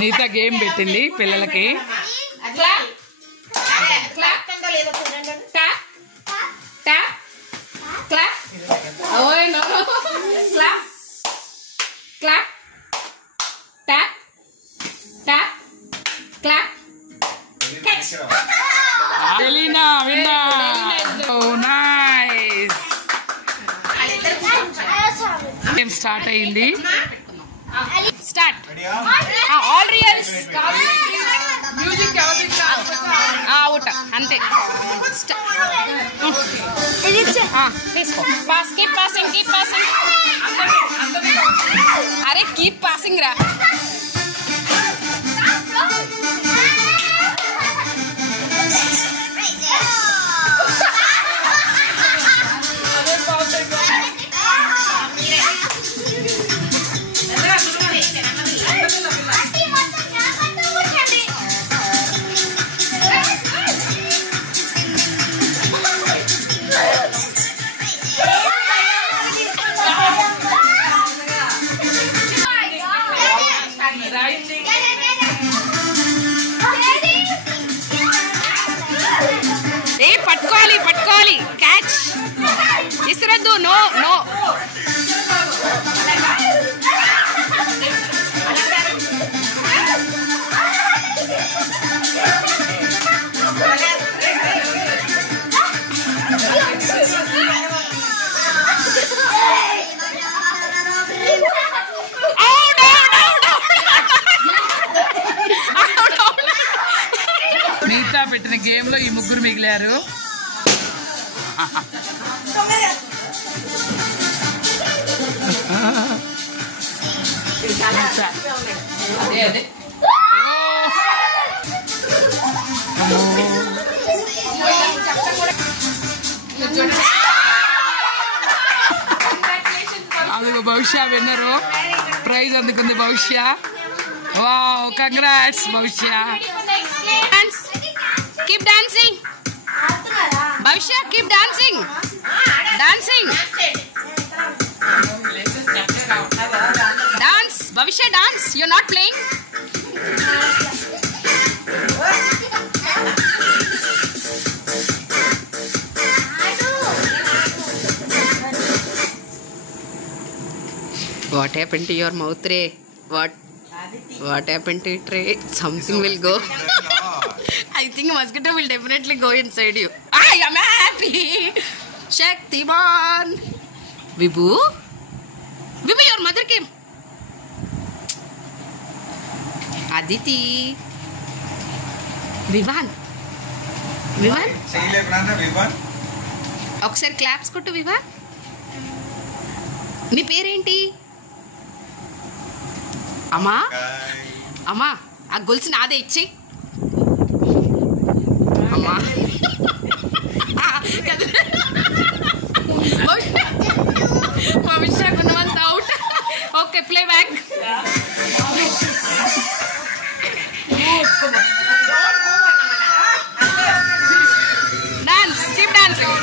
Nita game పెట్టింది పిల్లలకి. Elina winner. Oh nice. Game start అయింది. స్టార్ట్. ఆల్ రియల్స్. మ్యూజిక్ అవుట్ అంతే. తీసుకో. Pass. Keep passing. Keep passing. అరే కీప్ పాసింగ్ రా. పట్టుకోవాలి. క్యాచ్ ఇసురద్దు. నో. నీతా పెట్టిన గేమ్ లో ఈ ముగ్గురు మిగిలారు. అదిగో భవిష్య విన్నరు. ప్రైజ్ అందుకుంది Bhavishya. Wow, congrats Bhavishya. Keep dancing Bhavishya. Keep dancing. Dance Bhavishya. Dance. You are not playing. What happened to your mouth, Ray? What happened to it, Ray? Something will go. I think mosquito will definitely go inside you. I am happy. Shaktiman. Vibhu, your mother came. Aditi. Vivan. ఒకసారి claps కొట్టు వివాన్. నీ పేరేంటి? అమ్మా ఆ గొలుసు నాదే ఇచ్చి. అమ్మా Bhavishya Gunavanth out. Okay, play back. Dance. Keep dancing.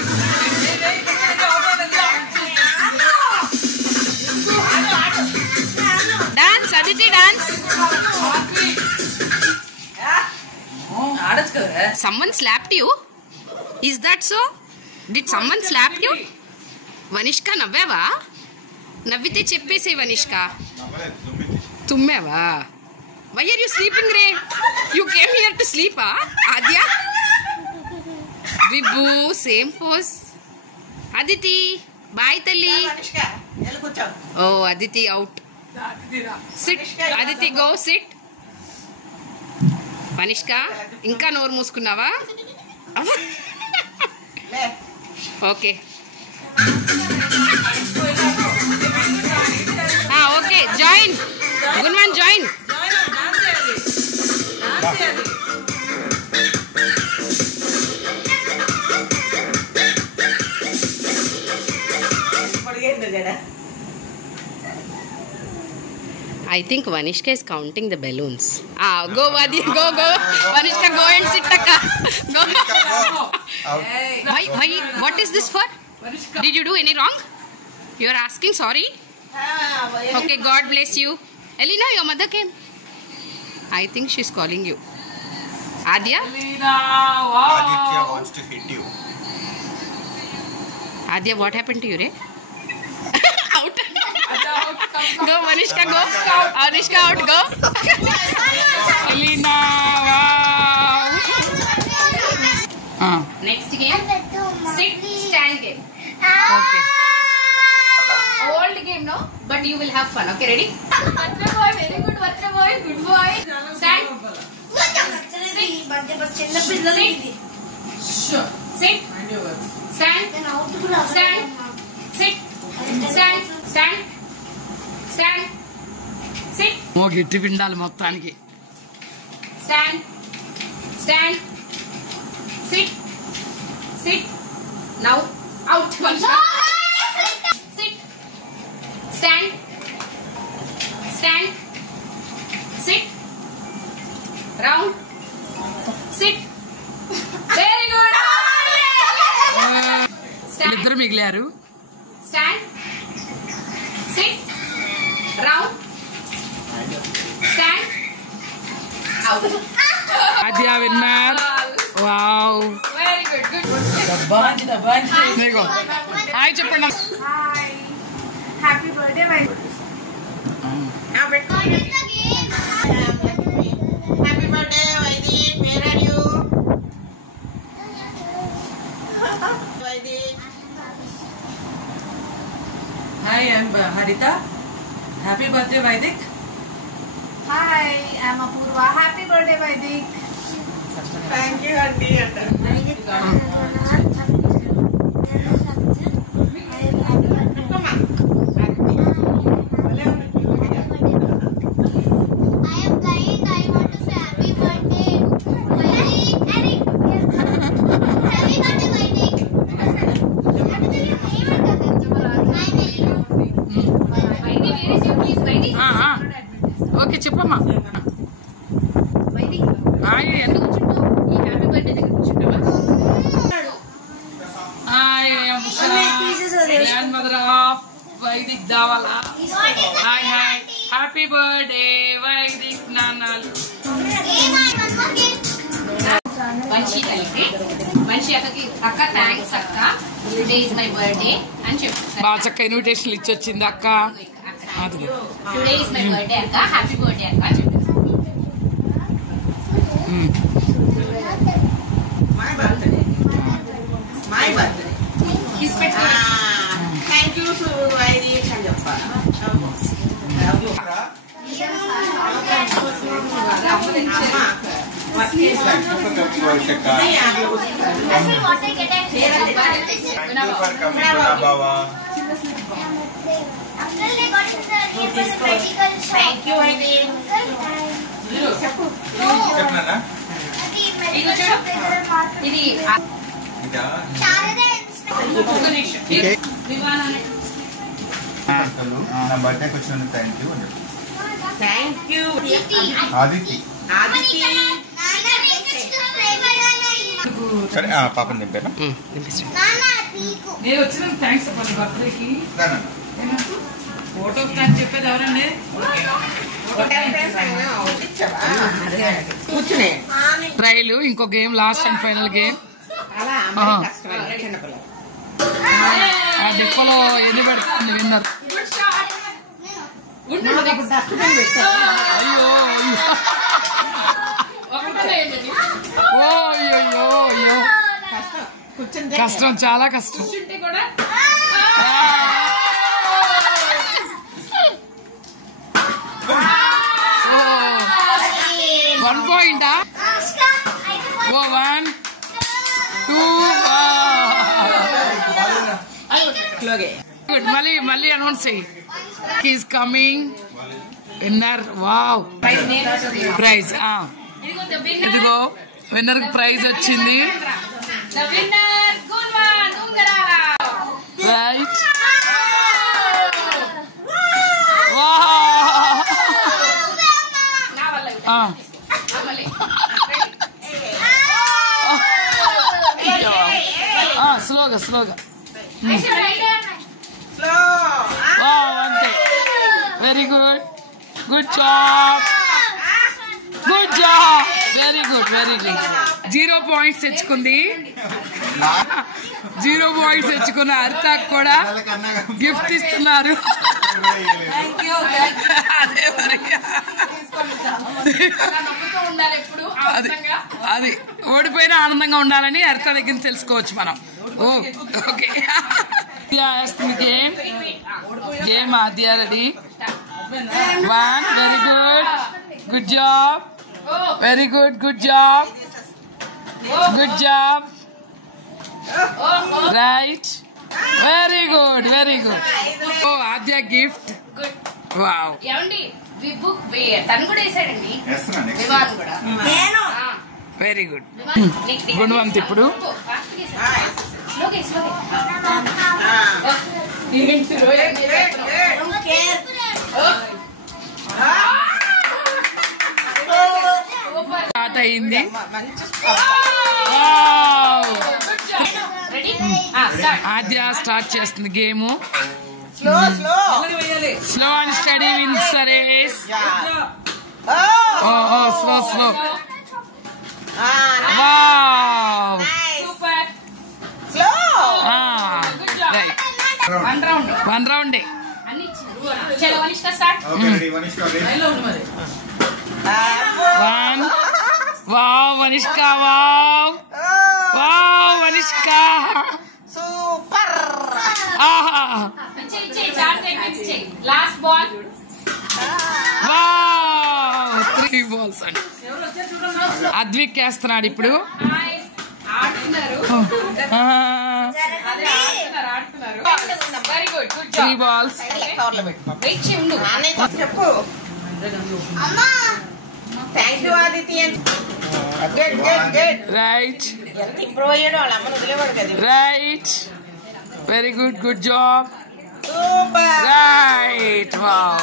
Dance Aditi. Dance. Someone slapped you? Is that so? Did someone slap you? Vanishka, నవ్వావా? నవ్వితే చెప్పేసే Vanishka. తుమ్మావా? Why are you sleeping, Ray? You came here to sleep, ah? Adya? Vibhu, same pose. Aditi, bye talli. Oh, Aditi out. Sit. Aditi, go sit. Vanishka, ఇంకా నోరు మూసుకున్నావా? Okay okay. Join. Gunavan join. I think Vanishka is counting the balloons. Go Vadi, go. Vanishka, go and sit, Taka. Go. Why? What is this for? Did you do any wrong? You are asking sorry? Okay, God bless you. Elena, your mother came. I think she's calling you. Adya? Aditya wants to hit you. Adya, what happened to you, Re? Out. Go, Manishka, go. Anishka, out, go. Alina, wow. Next game. Sit, stand game. Okay. Old game, no? But you will have fun. Okay, ready? Vatra boy, very good. Vatra boy, good boy. Stand. Sure. Sit. Stand. Stand. Sit. Stand. Stand. Stand. Sit. గట్టి పిండాలి మొత్తానికి. Stand. Stand. Sit. Sit. Now out. One shot. Sit. Stand. Stand. Sit. Round. Sit. Very good. Stand. ఇద్దరు మిగిలారు. Stand. Sit. Round. Stand. Out. Adya winner. Wow. Very good. Good. నీకు hi చెప్పండి. Hi. Happy birthday, my Happy birthday, Vaidi. Where are you? Vaidi. Hi, I'm Harita. Happy birthday, Vaidik. Hi, I'm Apurva. Happy birthday, Vaidik. Thank you, Auntie. Okay చెప్పమ్మా. Hi grandmother of Vaidik దావాలా. Hi hi happy birthday Vaidik నాన్నలు. మనిషి కలిపి మనిషి అక్క thanks అక్క today is my birthday అని చెప్పారు. బాగా చక్క ఇన్విటేషన్లు ఇచ్చి వచ్చింది అక్క. టుడే ఇస్ మై బర్త్డే అక్క హ్యాపీ బర్త్డే అక్క అని చెప్పారు. My birthday. My birthday. Thank you to Vaidi and Jappa. Thank you, Vaidi. ఇది నా బర్త్డేకి వచ్చిన thank you. Thank you Aditya. సరే పాపని చెప్పారా? నేను వచ్చిన థ్యాంక్స్ చెప్పండి బర్త్డేకి. ఫోటో ఫ్రెండ్ చెప్పేది ఎవరండి? కూర్చునే ట్రైల్ ఇంకో game last and final game. ఆ డిప్పలో ఎన్ని పెడుతుంది విన్నర్. అయ్యో కష్టం చాలా కష్టం. 1 point. Oh, 1, 2. Good. Mali announce say. He is coming. Winner. Wow. Prize. ఇదిగో విన్నర్ కి ప్రైజ్ వచ్చింది. రైట్. స్లోగా అంతే. Very good job. Good job, very good, very good. 0 points తెచ్చుకుంది. 0 points తెచ్చుకున్న హరితకు కూడా గిఫ్ట్ ఇస్తున్నారు. అది ఓడిపోయినా ఆనందంగా ఉండాలని హరిత దగ్గర తెలుసుకోవచ్చు మనం. Okay, game Aadya ready. 1, very good, good job, very good, good job, good job, right, very good, very good. Oh Aadya gift. Wow, తను కూడా వేసాడండి. Very good. గుణవంత్ ఇప్పుడు స్టార్ట్ అయింది. ఆద్య స్టార్ట్ చేస్తుంది game. Slow and steady wins the race. Slow slow. Wow, one round. Wow Vanishka, wow wow Vanishka, super. Last ball. Wow, 3 balls అండి. అద్విక్ వేస్తున్నాడు ఇప్పుడు. ఆడుతున్నారు. 3 balls. చెప్పు. Thank you Aditya. Good good good. Right, ఎంత improve అయ్యాడు. వాళ్ళ అమ్మను వదిలేవాడు కదా. Right, very good, good job, super. Right. Wow,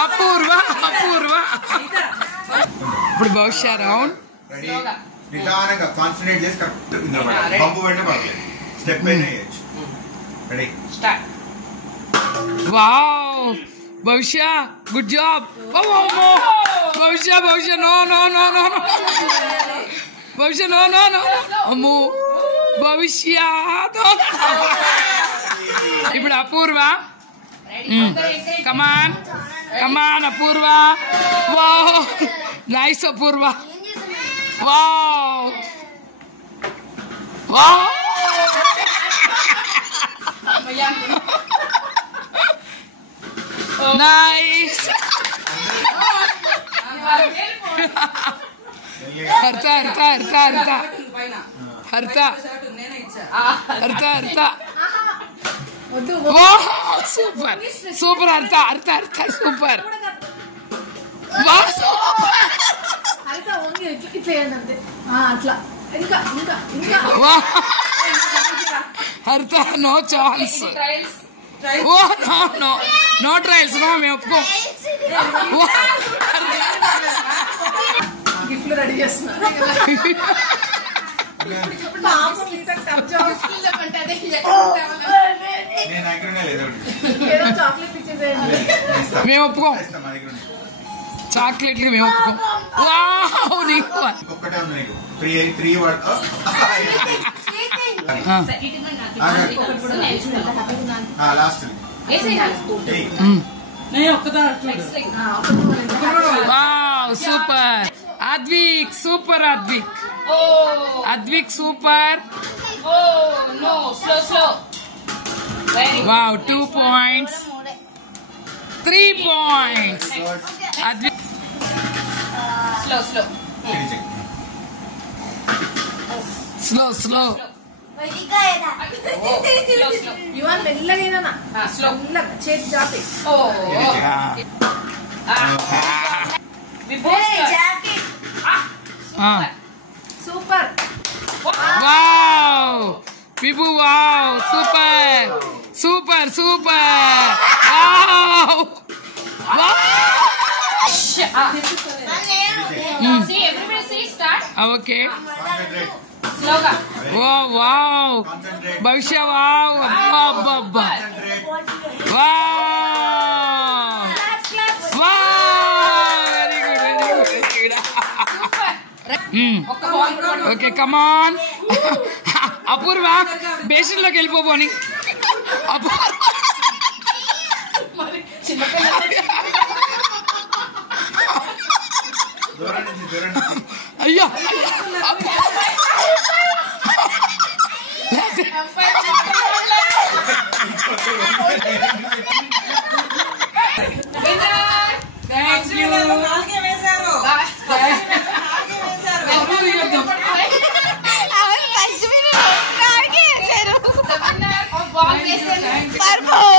Apurva, Apurva. ఇప్పుడు బహుశా రౌండ్. నిదానంగా కాన్సన్ట్రేట్ చేసి కరెక్ట్ పంపు వెంట పడలేదు. స్టెప్ అయినా వేయచ్చు. Ready, start. Wow, Bhavishya good job. Bhavishya, Bhavishya no no no no no, Bhavishya no no no. అమ్మో భవిష్య. ఇప్పుడు Apurva. Come on come on Apurva. Wow, nice Apurva. Wow wow. Nice. Hartha Hartha Hartha Hartha Hartha Hartha Hartha. Super super Hartha Hartha Hartha super. Hartha no chance. Oh no no no trials. No, మేము ఒప్పుకో. గిఫ్ట్లు ready చేస్తున్నారు. మేము ఒప్పుకోం. చాక్లెట్లు మేము ఒప్పుకోం. Wow, నీకు ఒక్కటే ఉంది నీకు. 3 last. Wow, super Advik, super Advik. Advik super. No, slow slow. Wow, 2 points, 3 points. Advik slow slow. Slow slow. ఇవాళ మెల్లగైనా స్లో. మెల్లగా చేతి జాపి. Vibhush. Super. Vibhu wow super super super wow See, everybody see, start. Okay Concentrate. Sloga. Wow wow Concentrate. Bhavishya wow అబ్బబ్బబ్బా Concentrate. Wow wow very good very good okay come on Apurva బేసిన్లోకి వెళ్ళిపోని అపూర్వ దూరం నుంచి. అయ్యో The winner of ball racer.